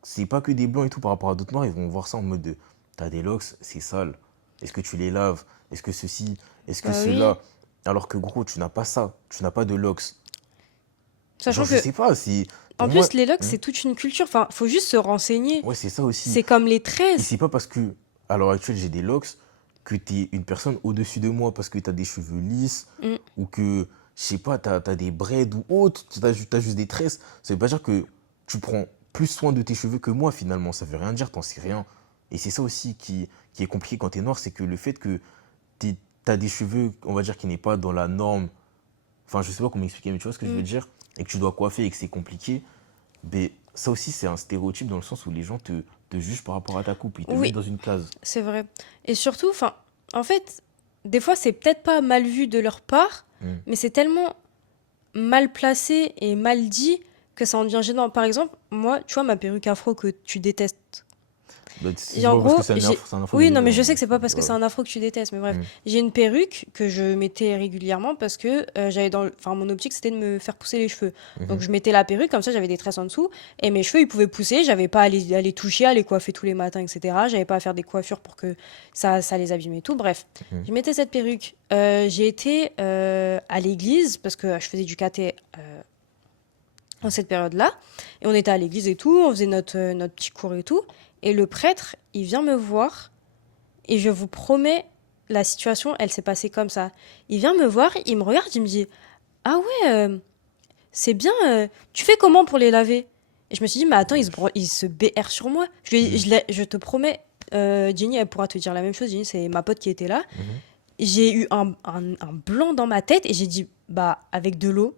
C'est pas que des blancs et tout, par rapport à d'autres noirs, ils vont voir ça en mode de, t'as des locks, c'est sale. Est-ce que tu les laves? Est-ce que ceci? Est-ce que Bah oui. cela? Alors que gros, tu n'as pas ça. Tu n'as pas de locks. Genre, Sachant je que, sais pas, c'est. en Pour moi. plus, les locks, Hmm. c'est toute une culture. Enfin, faut juste se renseigner. Ouais, c'est ça aussi. C'est comme les Et tresses. c'est pas parce que, à l'heure actuelle, j'ai des locks que t'es une personne au-dessus de moi parce que t'as des cheveux lisses Mm. ou que, je sais pas, t'as des braids ou autre, t'as juste des tresses. Ça veut pas dire que tu prends plus soin de tes cheveux que moi finalement. Ça veut rien dire, t'en sais rien. Et c'est ça aussi qui est compliqué quand t'es noir, c'est que le fait que t'as des cheveux, on va dire, qui n'est pas dans la norme. Enfin, je sais pas comment expliquer, mais tu vois ce que je veux Mm. dire? Et que tu dois coiffer et que c'est compliqué. Mais ça aussi, c'est un stéréotype dans le sens où les gens te jugent par rapport à ta coupe. Ils te mettent Oui, dans une case. c'est vrai. Et surtout, enfin, en fait, des fois, c'est peut-être pas mal vu de leur part, Mm. mais c'est tellement mal placé et mal dit que ça en devient gênant. Par exemple, moi, tu vois, ma perruque afro que tu détestes. Bah, c'est Et en pas parce que gros, c'est un afro que oui, je non, mais déteste, je sais que donc, c'est pas parce que voilà. c'est un afro que tu détestes, mais bref. Mm. J'ai une perruque que je mettais régulièrement parce que enfin, mon optique c'était de me faire pousser les cheveux. Donc Mhm. je mettais la perruque, comme ça j'avais des tresses en dessous, et mes cheveux ils pouvaient pousser, j'avais pas à les toucher, à les coiffer tous les matins, etc. J'avais pas à faire des coiffures pour que ça les abîme et tout. Bref, Mhm. je mettais cette perruque. J'ai été à l'église parce que je faisais du caté en cette période-là. Et on était à l'église et tout, on faisait notre petit cours et tout. Et le prêtre, il vient me voir et je vous promets, la situation, elle s'est passée comme ça. Il vient me voir, il me regarde, il me dit: Ah ouais, c'est bien, tu fais comment pour les laver? Et je me suis dit: Mais attends, Wesh. il se BR sur moi. Je, lui ai- Mm. je te promets, Jenny, elle pourra te dire la même chose. Jenny, c'est ma pote qui était là. Mhm. J'ai eu un blanc dans ma tête et j'ai dit: Bah, avec de l'eau.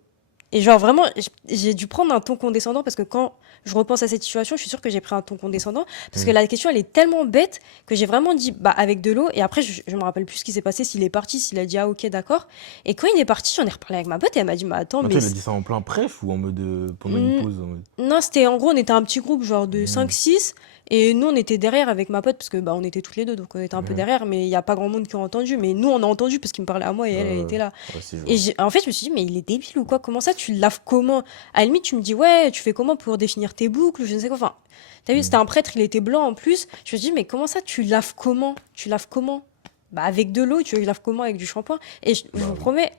Et genre vraiment, j'ai dû prendre un ton condescendant parce que quand je repense à cette situation, je suis sûre que j'ai pris un ton condescendant parce que Mm. la question elle est tellement bête que j'ai vraiment dit bah avec de l'eau et après je me rappelle plus ce qui s'est passé, s'il est parti, s'il a dit ah ok d'accord. Et quand il est parti, j'en ai reparlé avec ma pote et elle m'a dit bah attends Attends, mais il a dit ça en plein prêche ou en mode pendant une Hmm, pause en mode... non, c'était en gros, on était un petit groupe genre de cinq Mm. six et nous on était derrière avec ma pote parce que bah on était toutes les deux donc on était un peu Mhm. derrière mais il y a pas grand monde qui a entendu mais nous on a entendu parce qu'il me parlait à moi et elle Euh, était là. ouais, si, je Et vois. en fait, je me suis dit, mais il est débile ou quoi? Comment ça, tu le laves comment? À la limite, tu me dis, ouais, tu fais comment pour définir tes boucles, ou je ne sais quoi. Enfin, t'as vu, c'était Mm. un prêtre, il était blanc en plus. Je me suis dit, mais comment ça, tu laves comment? Tu laves comment? Bah, avec de l'eau, tu laves comment avec du shampoing? Et je Bah vous oui. promets,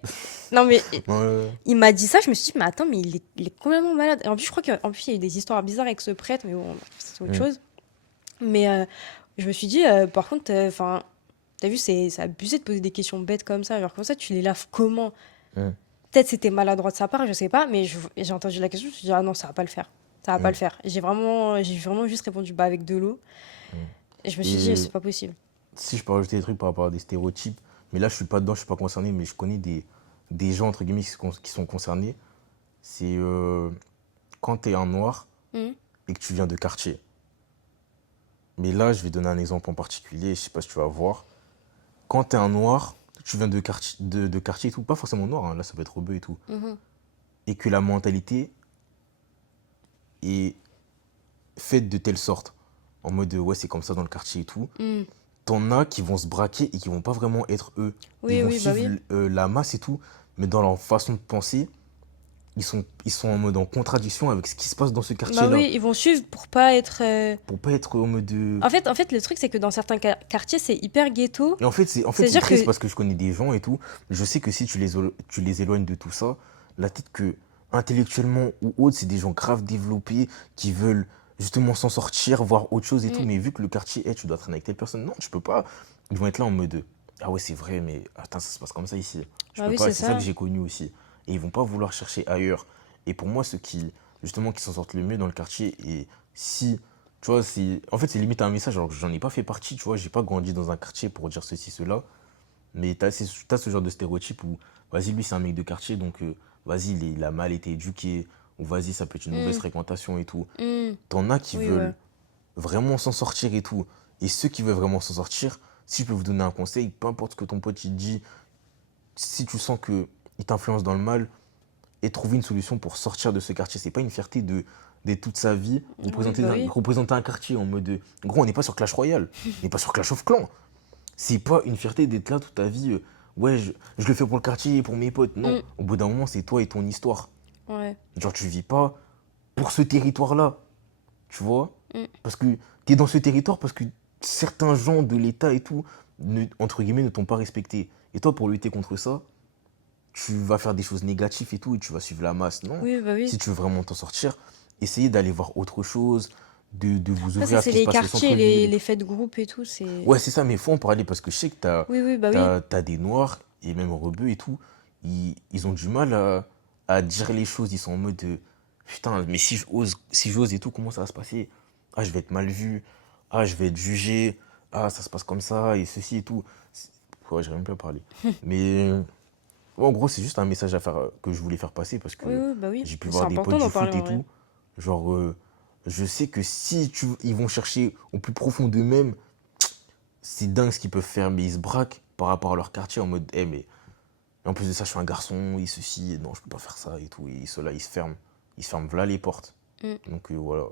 non, mais Ouais. il m'a dit ça, je me suis dit, mais attends, mais il est complètement malade. Et en plus, je crois qu'en plus, il y a eu des histoires bizarres avec ce prêtre, mais bon, c'est autre Mm. chose. Mais je me suis dit, par contre, enfin, t'as vu, c'est abusé de poser des questions bêtes comme ça. Genre, comme ça, tu les laves comment? Mm. Peut-être c'était maladroit de sa part, je sais pas, mais j'ai entendu la question, je me suis dit, ah non, ça va pas le faire. Ça va pas le Mm. faire. J'ai vraiment juste répondu, bah avec de l'eau. Mm. Et je me suis dit, Et c'est pas possible. si je peux rajouter des trucs par rapport à des stéréotypes, mais là je suis pas dedans, je suis pas concerné, mais je connais des gens entre guillemets qui sont concernés. C'est quand tu es un noir Mhm. et que tu viens de quartier. Mais là, je vais donner un exemple en particulier, je sais pas si tu vas voir. Quand tu es un noir, tu viens de quartier et tout, pas forcément noir, hein, là ça peut être rebeu et tout, Mhm. et que la mentalité est faite de telle sorte, en mode ouais, c'est comme ça dans le quartier et tout, Mhm. t'en as qui vont se braquer et qui vont pas vraiment être eux. Ils Oui, vont oui, bah suivre oui. la masse et tout, mais dans leur façon de penser, ils sont en mode en contradiction avec ce qui se passe dans ce Bah quartier-là. oui, ils vont suivre pour pas être. Pour pas être en mode de... En fait, le truc, c'est que dans certains quartiers, c'est hyper ghetto. Et en fait, c'est C'est-à-dire triste que. parce que je connais des gens et tout. Je sais que si tu les éloignes de tout ça, la tête que intellectuellement ou autre, c'est des gens grave développés qui veulent justement s'en sortir, voir autre chose et tout. Mm, Mais vu que le quartier est, tu dois traîner avec telle personne, non, tu peux pas. Ils vont être là en mode ah ouais, c'est vrai, mais attends, ça se passe comme ça ici. Je bah peux oui, pas, c'est c'est ça que ça. j'ai connu aussi. Et ils vont pas vouloir chercher ailleurs. Et pour moi, ceux qui, justement, qui s'en sortent le mieux dans le quartier, et si, tu vois, en fait, c'est limite un message, alors que j'en ai pas fait partie, tu vois, j'ai pas grandi dans un quartier pour dire ceci, cela. Mais t'as ce genre de stéréotype où, vas-y, lui, c'est un mec de quartier, donc vas-y, il a mal été éduqué, ou vas-y, ça peut être une mauvaise Mm, fréquentation et tout. mm. T'en as qui Oui, ouais. veulent vraiment s'en sortir et tout. Et ceux qui veulent vraiment s'en sortir, si je peux vous donner un conseil, peu importe ce que ton pote il dit, si tu sens que il t'influence dans le mal, et trouver une solution pour sortir de ce quartier. C'est pas une fierté d'être toute sa vie Oui, bah oui. représenter un quartier en mode gros, on n'est pas sur Clash Royale, on n'est pas sur Clash of Clans. C'est pas une fierté d'être là toute ta vie. Ouais, je le fais pour le quartier, pour mes potes. Non, Mm, au bout d'un moment, c'est toi et ton histoire. ouais. Genre, tu vis pas pour ce territoire-là, tu vois. Mm. Parce que tu es dans ce territoire parce que certains gens de l'État et tout, entre guillemets, ne t'ont pas respecté. Et toi, pour lutter contre ça, tu vas faire des choses négatives et tout, et tu vas suivre la masse. Non. Oui, bah oui. Si tu veux vraiment t'en sortir, essayez d'aller voir autre chose, de vous Après, ouvrir ça, à ce c'est qui se les passe au quartiers, centre-ville et les tout. fêtes de groupe et tout. C'est. Ouais, c'est ça, mais il faut en parler parce que je sais que Oui, oui, bah oui. t'as des noirs, et même rebeux et tout, ils ont du mal à dire les choses. Ils sont en mode putain, mais si j'ose et tout, comment ça va se passer? Ah, je vais être mal vu. Ah, je vais être jugé. Ah, ça se passe comme ça, et ceci et tout. Ouais, j'aurais même pas parler. Mais en gros, c'est juste un message à faire, que je voulais faire passer parce Oui, que oui, bah oui. j'ai pu Mais c'est voir des potes important du d'en parler foot et en vrai. tout. Genre, je sais que si ils vont chercher au plus profond d'eux-mêmes, c'est dingue ce qu'ils peuvent faire, mais ils se braquent par rapport à leur quartier en mode, eh, mais en plus de ça, je suis un garçon, et ceci, et non, je peux pas faire ça et tout. Et ceux-là, ils se ferment. Ils se ferment voilà les portes. Mm. Donc voilà.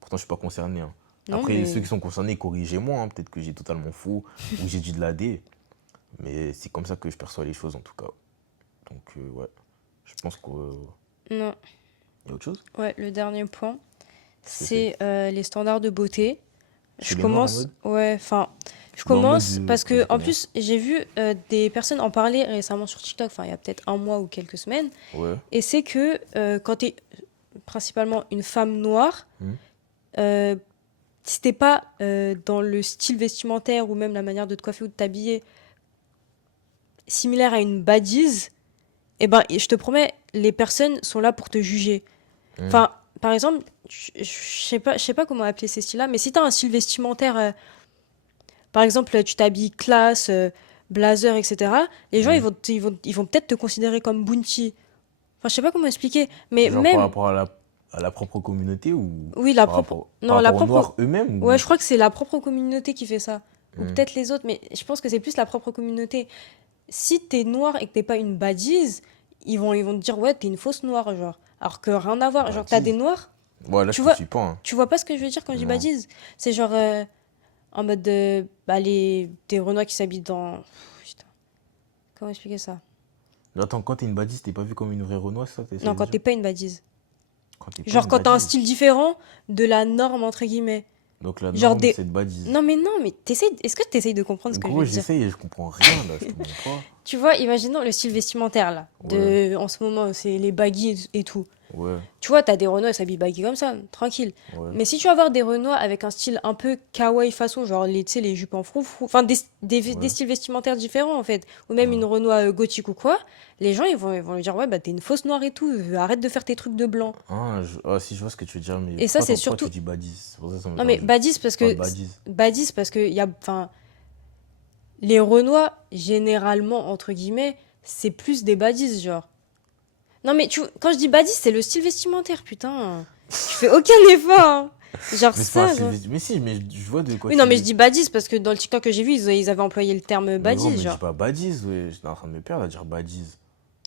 Pourtant, je suis pas concerné, hein. Non, Après, ceux mais qui sont concernés, corrigez-moi, hein, peut-être que j'ai totalement faux ou j'ai dit de la D, mais c'est comme ça que je perçois les choses en tout cas. Donc, ouais, je pense qu'il non. y a autre chose. Ouais, le dernier point, Qu'est-ce que c'est? c'est les standards de beauté. Chez Je les Noirs en commence, mode? ouais, enfin, je Bah, en mode, commence parce que, vas-y, en commence. plus, j'ai vu des personnes en parler récemment sur TikTok, enfin, il y a peut-être un mois ou quelques semaines, Ouais. et c'est que quand tu es principalement une femme noire, Hmm. euh, si t'es pas dans le style vestimentaire ou même la manière de te coiffer ou de t'habiller similaire à une badise, eh ben, je te promets, les personnes sont là pour te juger. Hmm. Enfin, par exemple, je sais pas comment appeler ces styles-là, mais si t'as un style vestimentaire, par exemple, tu t'habilles classe, blazer, etc., les gens, Hmm. ils vont peut-être te considérer comme bounty. Enfin, je sais pas comment expliquer, mais Genre par même, rapport à la propre communauté ou oui, par non, la rapport aux propre, Noirs eux-mêmes ouais, ou... je crois que c'est la propre communauté qui fait ça. Ou Hmm. peut-être les autres, mais je pense que c'est plus la propre communauté. Si t'es noir et que t'es pas une badise, ils vont te dire, ouais, t'es une fausse noire, genre. Alors que rien à voir. Genre, t'as des Baptiste. noirs, Ouais, là, je tu te vois, suis pas, hein. tu vois pas ce que je veux dire quand je dis Non. badise? C'est genre, en mode de, bah, des Renois qui s'habillent dans. Putain, comment expliquer ça? Mais attends, quand t'es une badise, t'es pas vu comme une vraie Renoise, ça, t'essayes Non, de quand dire? t'es pas une badise. Quand t'es pas Genre, une quand t'as un badise. style différent de la norme, entre guillemets. Donc la Genre norme, des. c'est de badise. Non, mais t'essayes. Est-ce que t'essayes de comprendre ce que je veux Gros, te dire? j'essaye et je comprends rien, là, je te mens pas. Tu vois, imaginons le style vestimentaire, là. Ouais, En ce moment, c'est les baggy et tout. ouais, Tu vois, t'as des Renois, ils s'habillent baggy comme ça, tranquille. ouais, Mais si tu vas avoir des Renois avec un style un peu kawaii façon, genre tu sais, les jupes en froufrou, enfin des ouais, styles vestimentaires différents en fait, ou même ouais. une Renois gothique ou quoi, les gens ils vont lui dire ouais bah t'es une fausse noire et tout, arrête de faire tes trucs de blanc. Ah, si, je vois ce que tu veux dire, mais Et ça c'est pourquoi tu surtout, dis badise? C'est pour ça que ça me non mais perdu. Tu parles badise. badis parce que y a, enfin les Renois généralement entre guillemets c'est plus des badis genre. Non mais quand je dis badis c'est le style vestimentaire putain, tu fais aucun effort, hein. Genre Mais c'est pas un ça, style genre. Mais si, mais je vois de quoi Oui, non, mais je tu... dis badis parce que dans le TikTok que j'ai vu, ils avaient employé le terme Mais gros, badis, mais je dis genre. pas badise, ouais. J'étais en train de me perdre à dire badise.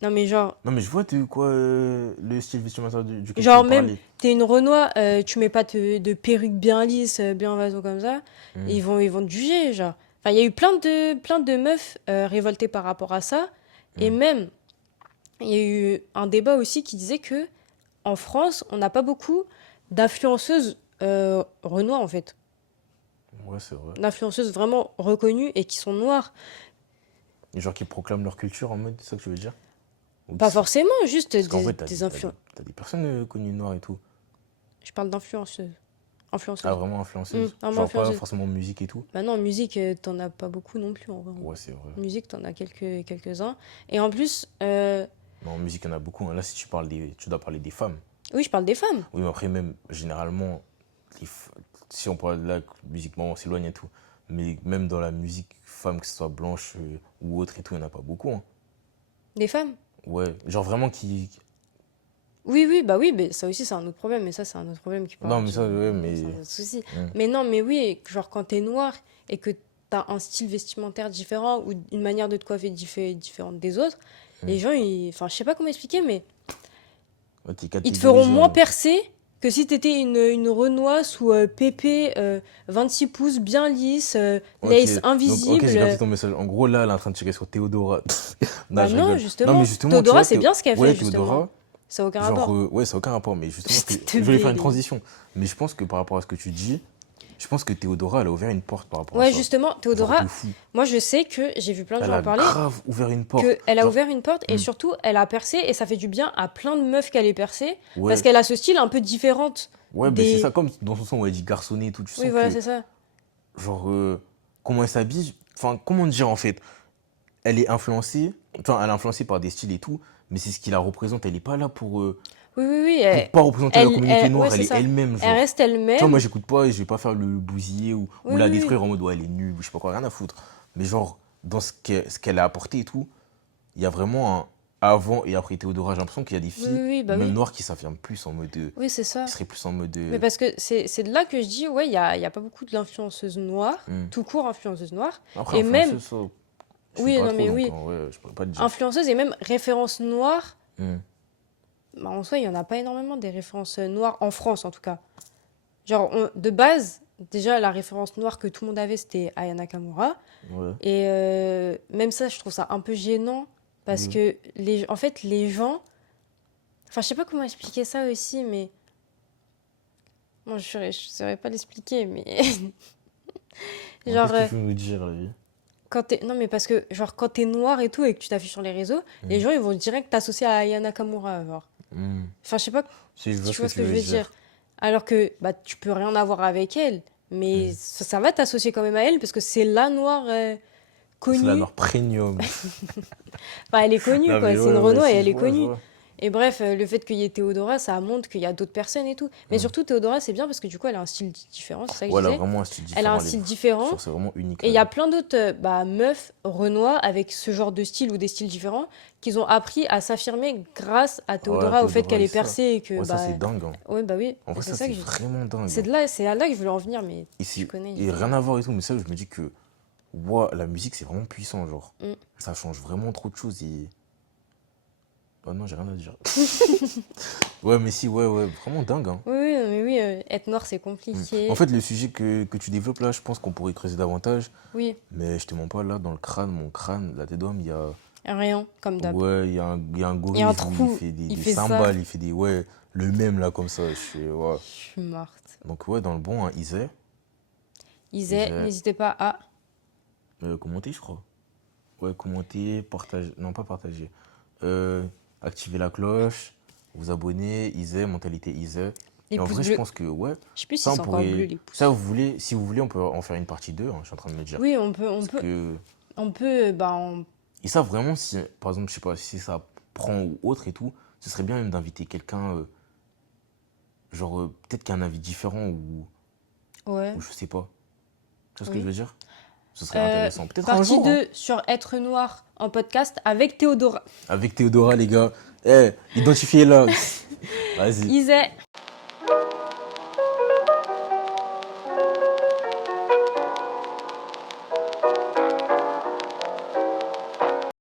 Non, mais genre, Non, mais je vois de quoi le style vestimentaire duquel tu genre veux même, parler. t'es une Renoir, tu mets pas de perruque bien lisse, bien vaso comme ça, Hmm, ils vont te juger, genre. Enfin, il y a eu plein de meufs révoltées par rapport à ça, et hmm. même, il y a eu un débat aussi qui disait que en France, on n'a pas beaucoup d'influenceuses Renoir en fait, Ouais, c'est vrai. d'influenceuses vraiment reconnues et qui sont noires. Les gens qui proclament leur culture en mode, c'est ça que tu veux dire? Ou Pas qui sont... forcément, juste Parce qu'en vrai, des influenceuses. t'as des personnes connues noires et tout. Je parle d'influenceuses. Ah, Influenceuse. vraiment influenceuse? Vraiment Genre pas influenceuse. forcément musique et tout? Bah non, en musique, t'en as pas beaucoup non plus, en vrai. Ouais, c'est vrai. Musique, t'en as quelques-uns. Et en plus, Mais en musique, il y en a beaucoup, hein. Là, si tu parles tu dois parler des femmes. oui, je parle des femmes. Oui, mais après, même, généralement, les f- si on parle là, musiquement, on s'éloigne et tout. Mais même dans la musique, femme, que ce soit blanche ou autre et tout, il n'y en a pas beaucoup, hein. Des femmes. Ouais, genre vraiment Oui, bah oui, mais ça aussi, c'est un autre problème. Mais ça, c'est un autre problème qui Non, parle mais ça, ouais, c'est un mais... autre souci. Hmm. Mais non, mais oui, genre quand t'es noir et que t'as un style vestimentaire différent ou une manière de te coiffer différente des autres, Hmm. les gens, enfin, je sais pas comment expliquer, mais Ouais, t'es ils te feront catégorisé moins en... percer que si t'étais une Renoir sous pépé 26 pouces bien lisse, Ok, lace donc, ok, invisible. j'ai capté ton message. En gros, là, elle est en train de tirer sur Théodora. Non, Bah je non, rigole. Non, mais justement. justement, tu Théodora, vois, c'est bien ce qu'elle ouais, fait, justement. Théodora, Ça n'a aucun genre, rapport. ouais, ça n'a aucun rapport, mais justement, C'était je voulais faire une teubé. transition. Mais je pense que par rapport à ce que tu dis, je pense que Théodora, elle a ouvert une porte par rapport à Ouais, ça. justement, Genre de Théodora, fou. moi je sais que j'ai vu plein de Elle gens en a parler, grave ouvert une porte. qu'elle a Genre, ouvert une porte et hmm, surtout, elle a percé et ça fait du bien à plein de meufs qu'elle est percée parce ouais, qu'elle a ce style un peu différente ouais, ben c'est ça, des. comme dans son son où elle dit garçonné et tout, tu Oui, sens voilà, que, c'est ça. genre, comment elle s'habille, enfin, comment dire en fait, elle est influencée, enfin, elle est influencée par des styles et tout, mais c'est ce qui la représente, elle est pas là Oui, pour pas représenter la communauté ouais, noire, elle c'est est ça. elle-même, Elle genre. reste Tu vois, moi elle-même. j'écoute pas et je vais pas faire le bousiller ou Oui, la oui, oui. détruire en mode ouais, elle est nulle ou je sais pas quoi, rien à foutre. Mais genre, dans ce qu'elle a apporté et tout, il y a vraiment un avant et après Théodora. J'ai l'impression qu'il y a des filles, Bah même oui. noires, qui s'affirment plus en mode. Oui, c'est ça. Qui seraient plus en mode. Mais parce que c'est de là que je dis, ouais, il y a pas beaucoup d'influenceuses noires, Hmm. tout court influenceuses noires. Après, Et même, influenceuse, ça, je suis oui, pas non, trop, mais donc oui, en vrai, je pourrais pas te dire. influenceuses et même références noires, Hmm. bah, en soi, il y en a pas énormément des références noires, en France en tout cas. Genre, de base, déjà, la référence noire que tout le monde avait, c'était Aya Nakamura. Ouais. Et même ça, je trouve ça un peu gênant parce De... que en fait, les gens. Enfin, je sais pas comment expliquer ça aussi, mais. Bon, je saurais pas l'expliquer, mais. Bon, qu'est-ce Genre, que tu veux me dire, la vie? quand t'es. Non, mais parce que, genre, quand t'es noir et tout et que tu t'affiches sur les réseaux, les Hmm. gens, ils vont direct t'associer à Aya Nakamura, genre. Hmm. Enfin, je sais pas Si, je si vois tu ce que vois ce tu que je veux veux dire. dire. Alors que, bah, tu peux rien avoir avec elle, mais Hmm. ça va t'associer quand même à elle parce que c'est la noire C'est la connue. noire premium. Enfin, elle est connue, Non, quoi. mais C'est une ouais, ouais, Renoir et si, elle je est vois, je connue. vois. Et bref, le fait qu'il y ait Théodora, ça montre qu'il y a d'autres personnes et tout. Mais Hmm. surtout, Théodora, c'est bien parce que du coup, elle a un style différent, c'est ça que je Ouais, elle a disais. vraiment un style Elle a un différent. style différent. Genre, c'est vraiment unique, Et il la y a vie. plein d'autres bah, meufs Renoir avec ce genre de style ou des styles différents qui ont appris à s'affirmer grâce à Ouais, Théodora, au fait Théodora qu'elle est Issa. percée et que, Ouais, ça, c'est bah, dingue, hein. ouais, bah oui, En vrai, c'est ça, ça c'est que je... vraiment dingue, C'est hein. de là, c'est à là que je voulais en venir, mais tu connais, Et rien évidemment. à voir et tout, mais ça, je me dis que, ouah, la musique, c'est vraiment puissant, genre. Mm. Ça change vraiment trop de choses et. Oh non, j'ai rien à dire. Ouais, mais si, ouais, ouais, vraiment dingue, hein. Oui, oui, mais oui, être noir, c'est Mm. En compliqué. fait, le sujet que tu développes là, je pense qu'on pourrait creuser davantage, Oui, mais je te mens pas, là, dans le crâne, mon crâne, la tête d'homme, il y a. rien, comme d'hab. Ouais, il y a un Il y a un gorille où il trou, fait il des fait ça. cymbales, il fait des. Ouais, le même là, comme ça. Ouais. Je suis morte. Donc, ouais, dans le bon, hein, Isais. Isais, Isais, n'hésitez pas à... commenter, je crois. Ouais, commenter, partager. Non, pas partager. Euh, activer la cloche, vous abonner, Isais, mentalité Isais. Les Et en pouces vrai, je bleus. pense que, ouais, Je sais plus ça, si on c'est encore bleu, pourrait. les Ça, pouces. vous voulez, si vous voulez, on peut en faire une partie 2 hein, je suis en train de me dire. Oui, Parce que. bah, Ils savent vraiment si, par exemple, je sais pas, si ça prend ou autre et tout, ce serait bien même d'inviter quelqu'un, genre, peut-être qui a un avis différent ouais, ou je sais pas. Tu vois ce que je oui. veux dire? Ce serait Euh, intéressant. Peut-être un partie jour, hein. 2 sur être noir en podcast avec Théodora. Avec Théodora, les gars. Eh, identifiez-la. Vas-y. Isais.